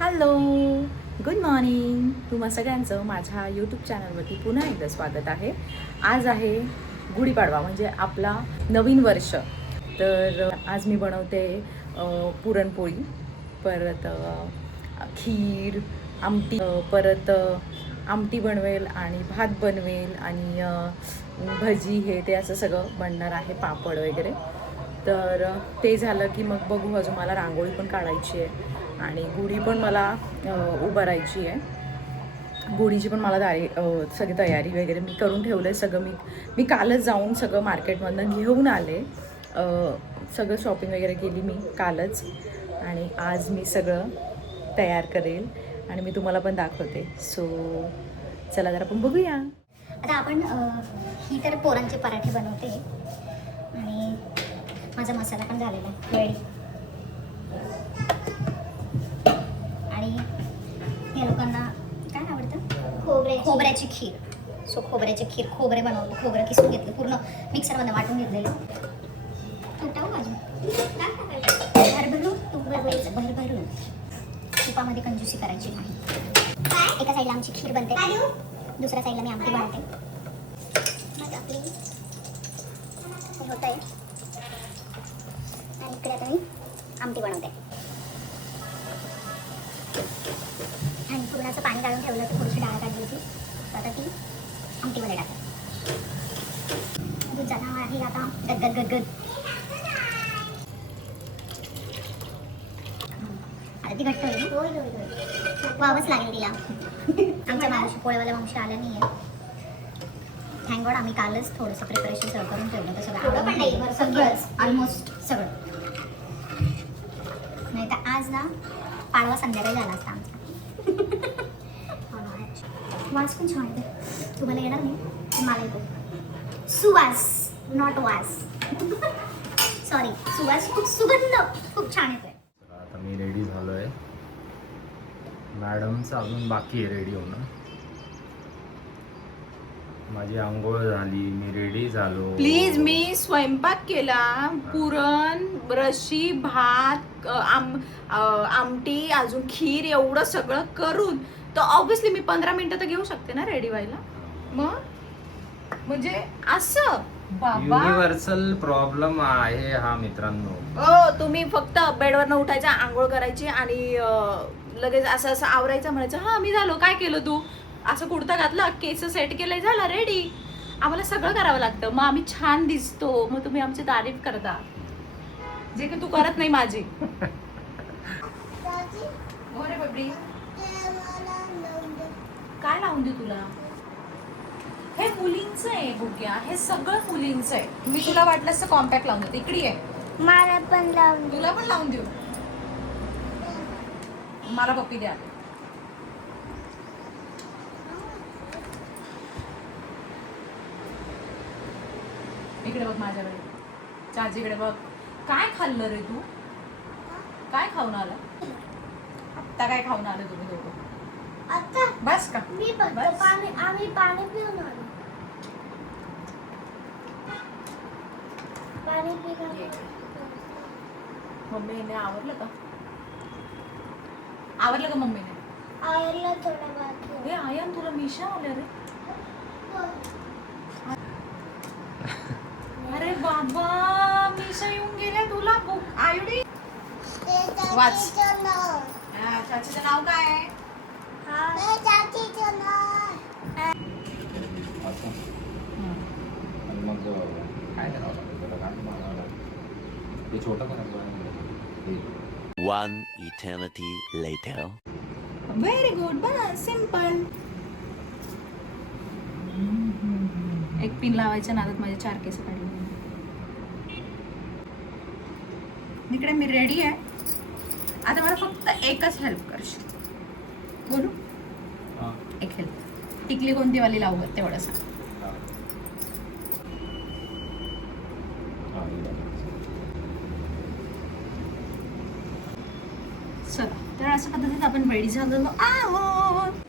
Hello, good morning. तुम्हा सगळ्यांचं माझ्या यूट्यूब चॅनलवरती पुन्हा एकदा स्वागत आहे. आज आहे गुढीपाडवा म्हणजे आपला नवीन वर्ष. तर आज मी बनवते पुरणपोळी, परत खीर, आमटी, परत आमटी बनवेल आणि भात बनवेल आणि भजी हे ते असं सगळं बनणार आहे, पापड वगैरे. तर ते झालं की मग बघू, अजून मला रांगोळी पण काढायची आहे आणि गुढी पण मला उभारायची आहे. गुढीची पण मला सगळी तयारी वगैरे मी करून ठेवलं आहे सगळं. मी कालच जाऊन सगळं मार्केटमधनं घेऊन आले. सगळं शॉपिंग वगैरे केली मी कालच आणि आज मी सगळं तयार करेल आणि मी तुम्हाला पण दाखवते. सो चला जरा आपण बघूया. आता आपण ही तर पोरांचे पराठे बनवते आणि माझा मसाला पण झालेला आहे रेडी. आणि या लोकांना काय आवडतं? खोबऱ्याची खीर. सो खोबऱ्याची खीर, खोबरे बनवतो. खोबरं किसून घेतलं, पूर्ण मिक्सरमध्ये वाटून घेतलेलं. तूप टाकू भाजी, भरभरून तूप बनवायचं, भरभरून. तुपामध्ये कंजूसी करायची नाही. एका साईडला आमची खीर बनते, दुसऱ्या साईडला मी आमटी बनवते. मग आपली होत आहे आणि इकडे आता मी आमटी बनवते. आणि पुरणाचं पाणी काढून ठेवलं तर थोडीशी डाळ काढली होती, तर आता ती आमटीमध्ये टाकते. दूध जाणार आहे आता गदगद गदगद. आता ती घट्ट होईल, व्हावंच लागेल तिला. आमच्या मावशी, पोळेवाल्या मावशी आल्या नाही आहे. थँक गॉड आम्ही कालच थोडंसं प्रिपरेशन सगळं करून ठेवलं होतं. सगळंच ऑलमोस्ट सगळं. नाही तर आज ना पाडवा संध्याकाळी झाला असता आमचा. वास पण छान येते. तुम्हाला येणार नाही, मला येतो. सुवास, नॉट वास. सॉरी, सुवास. खूप सुगंध खूप छान येतोय. आता मी रेडी झालोय. मॅडमचं अजून बाकी आहे रेडी होणं. माझी आंघोळ झाली, मी रेडी झालो. प्लीज, मी स्वयंपाक केला. पुरण, रशी, भात, आमटी, अजून खीर, एवढं सगळं करून तर ऑब्व्हियसली मी 15 मिनिटं तर घेऊ शकते ना रेडी व्हायला. मग म्हणजे असं बाबा, युनिव्हर्सल प्रॉब्लेम आहे हा मित्रांनो. तुम्ही फक्त बेडवर न उठायचं, आंघोळ करायची आणि लगेच असं असं आवरायचं, म्हणायचं हा मी झालो. काय केलं तू? असं कुर्ता घातला, केस सेट केलंय, झाला रेडी. आम्हाला सगळं करावं लागतं, मग आम्ही छान दिसतो, मग तुम्ही आमची तारीफ करता, जे की तू करत नाही माझी. अरे बापरी, काय लावून दे तुला? हे मुलींचं आहे गुग्या, हे सगळं मुलींचं आहे. मी तुला वाटलंस तर कॉम्पॅक्ट लावून देते. इकडे आहे, मला पण लावून, तुला पण लावून देऊ. मला पप्पी द्या. इकडे बघ माझ्याकडे, चार्जीकडे बघ. काय खाल्लं रे तू? काय खाऊन आलं आत्ता? काय खाऊन आलं तुम्ही दोघं? आता बस का? मी बस पाणी, आम्ही पाणी पिऊन आलो. पाणी पिऊन. मम्मीने आवरलं का? आवरलं का मम्मीने? आवरलं थोडं बाकी. हे आयन, तुला मिशा आल्या रे. अरे बाबा, मिशा येऊन गेल्या तुला. बुक आयुडी वाच. चाचीचं नाव काय आहे? मग काय करावं लागेल त्याला? गाणं म्हणावं लागेल. ते छोटं करायचं. One eternity later. Very good, बस सिम्पल. एक पिन लावायच्या नादात माझे 4 केस काढले. इकडे मी रेडी आहे. आता मला फक्त एकच हेल्प करशील. बोलू? एक हेल्प. टिकली कोणती वाली लावू तेवढं सांग. चला, तर अशा पद्धतीने आपण रेडी झालेलो आहोत.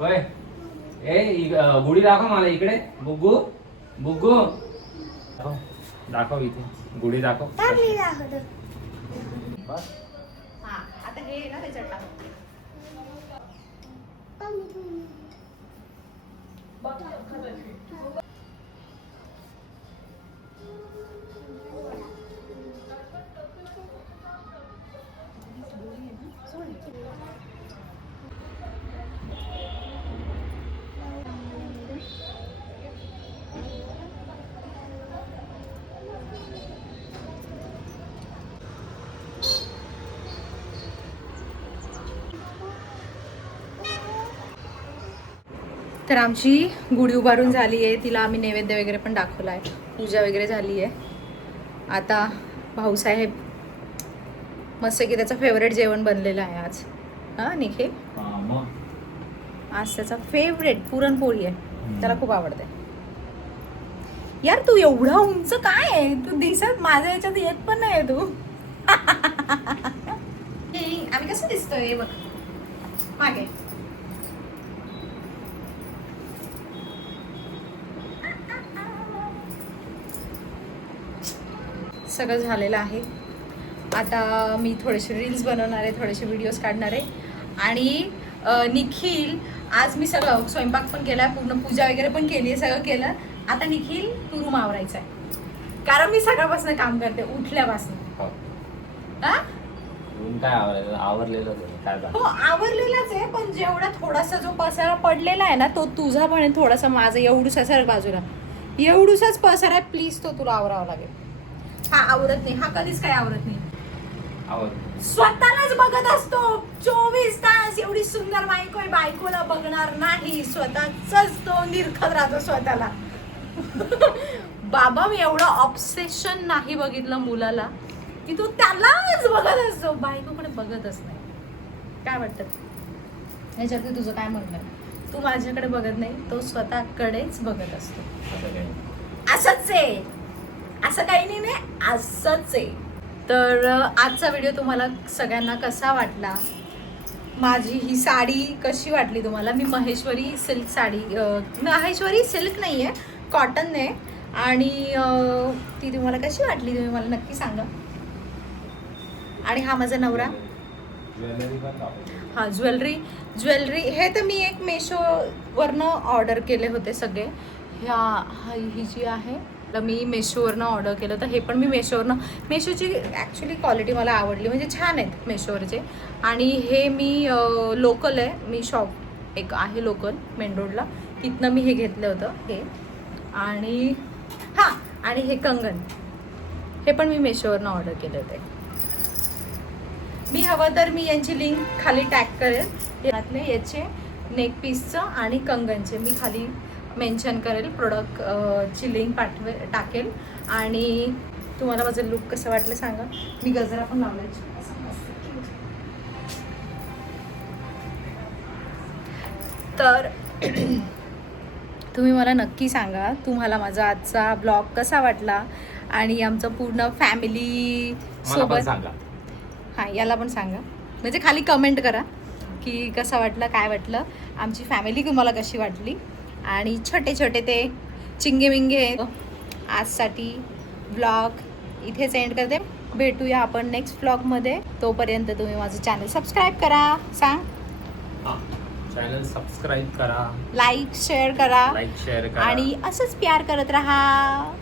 होय गुढी दाखव मला इकडे. बुग्गू बुग्गू दाखव इथे गुढी दाखव. बस. हा आता हे ना त्याच्यात टाक. तर आमची गुढी उभारून झाली आहे. तिला आम्ही नैवेद्य वगैरे पण दाखवला आहे. पूजा वगैरे झाली आहे. आता भाऊसाहेब मस्त की त्याचं फेवरेट जेवण बनलेलं आहे आज. हां निखिल, हा, मग आज त्याचा फेवरेट पुरणपोळी आहे. त्याला खूप आवडते. यार तू एवढा उंच काय आहे? तू दिसत माझ्या याच्यात येत पण नाही तू. आम्ही कसं दिसतोय बघ मागे. सगळं झालेलं आहे. आता मी थोडेसे रील्स बनवणार आहे, थोडेसे व्हिडिओज काढणार आहे. आणि निखिल आज मी सगळं स्वयंपाक पण केला, पूर्ण पूजा वगैरे पण केली आहे, सगळं केलं. आता निखिल तू रूम आवरायचा आहे, कारण मी सकाळपासून काम करते उठल्यापासून. हा रूम काय आवरलेलं काय हो आवरलेलाच आहे, पण जेवढा थोडासा जो पसारा पडलेला आहे ना तो तुझा पण आहे, थोडासा माझा. एवढूसा सर बाजूला एवढूसाच पसारा आहे, प्लीज तो तुला आवरावा लागेल. हा आवरत नाही, हा कधीच काय आवरत नाही. स्वतःलाच बघत असतो 24 तास. एवढी सुंदर बायको आहे, बायकोला बघणार नाही, स्वतःच तो निरखत राहतो स्वतःला. बाबा मी एवढं ऑब्सेशन नाही बघितलं मुलाला की तो त्यालाच बघत असतो, बायकोकडे बघतच नाही. काय वाटतं ह्याच्यात तुझं काय म्हणणं आहे? तू माझ्याकडे बघत नाही, तो स्वतःकडेच बघत असतो. असंच आहे, असं काही नाही, असंच आहे. तर आजचा व्हिडिओ तुम्हाला सगळ्यांना कसा वाटला? माझी ही साडी कशी वाटली तुम्हाला? मी महेश्वरी सिल्क साडी, महेश्वरी सिल्क नाही आहे, कॉटन आहे. आणि ती तुम्हाला कशी वाटली तुम्ही मला नक्की सांगा. आणि हा माझा नवरा. हां ज्वेलरी हे तर मी एक मेशोवरनं ऑर्डर केले होते सगळे. ही जी आहे तर मी मेशोवरनं ऑर्डर केलं, तर हे पण मी मेशोची ॲक्च्युली क्वालिटी मला आवडली, म्हणजे छान आहेत मेशोवरचे. आणि हे मी लोकल आहे, मी शॉप एक आहे लोकल मेन रोडला, तिथनं मी हे घेतलं होतं हे. आणि हां आणि हे कंगन हे पण मी मेशोवरनं ऑर्डर केले होते. मी हवं तर मी यांची लिंक खाली टॅग करेल. यातले याचे नेक पीसचं आणि कंगनचे मी खाली मेन्शन करेल, प्रोडक्टची लिंक टाकेल. आणि तुम्हाला माझं लुक कसं वाटलं सांगा. मी गजरा पण लावलाय. तर तुम्ही मला नक्की सांगा तुम्हाला माझा आजचा ब्लॉग कसा वाटला. आणि आमचं पूर्ण फॅमिली सोबत सांगा. हां याला पण सांगा, म्हणजे खाली कमेंट करा की कसं वाटलं, काय वाटलं, आमची फॅमिली तुम्हाला कशी वाटली. आणि छोटे छोटे ते चिंगे मिंगे आजसाठी ब्लॉग इथेच एंड करते. भेटूया आपण नेक्स्ट ब्लॉगमध्ये. तोपर्यंत तुम्ही माझं चॅनल सबस्क्राईब करा. सांग. चॅनल सबस्क्राईब करा, लाईक शेअर करा करा आणि असंच प्यार करत राहा.